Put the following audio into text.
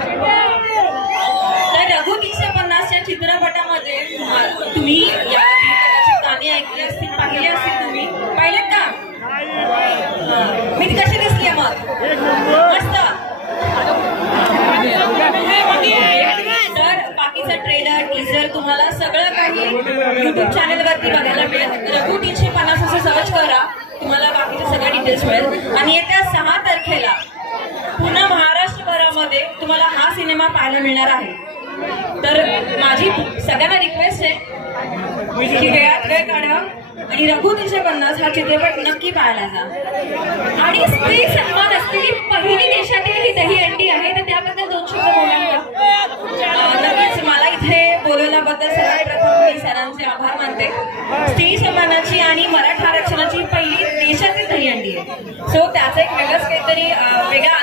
तर रघु तीनशे पन्नासच्या चित्रपटामध्ये तुम्ही या गाणी ऐकली असतील पाहिली असतील तुम्ही. पाहिलेत का? मी ती कशी दिसली मग? मस्त. तर बाकीचं ट्रेलर टीजर तुम्हाला सगळं काही युट्यूब चॅनल वरती बघायला मिळेल. रघु तीनशे पन्नास असं सर्च करा. तुम्हाला बाकीचे सगळे डिटेल्स मिळेल. आणि येत्या सहा तारखेला तुम्हाला हा सिनेमा पाहायला मिळणार आहे. तर माझी सगळ्यांना रिक्वेस्ट आहे की वेळात वेळ काढा आणि रघु तीनशे पन्नास हा चित्रपट नक्की पाहायला जा. आणि स्त्री सन्मान असलेली पहिली देशातील ही दही अंडी आहे तर त्याबद्दल दोन शब्द बोलायला नक्कीच मला इथे बोलवल्याबद्दल सर्वात प्रथम मी सरांचे आभार मानते. स्त्री सन्मानाची आणि मराठा आरक्षणाची पहिली देशातील दहीहंडी आहे. सो त्याचं एक वेगळंच काहीतरी वेगळा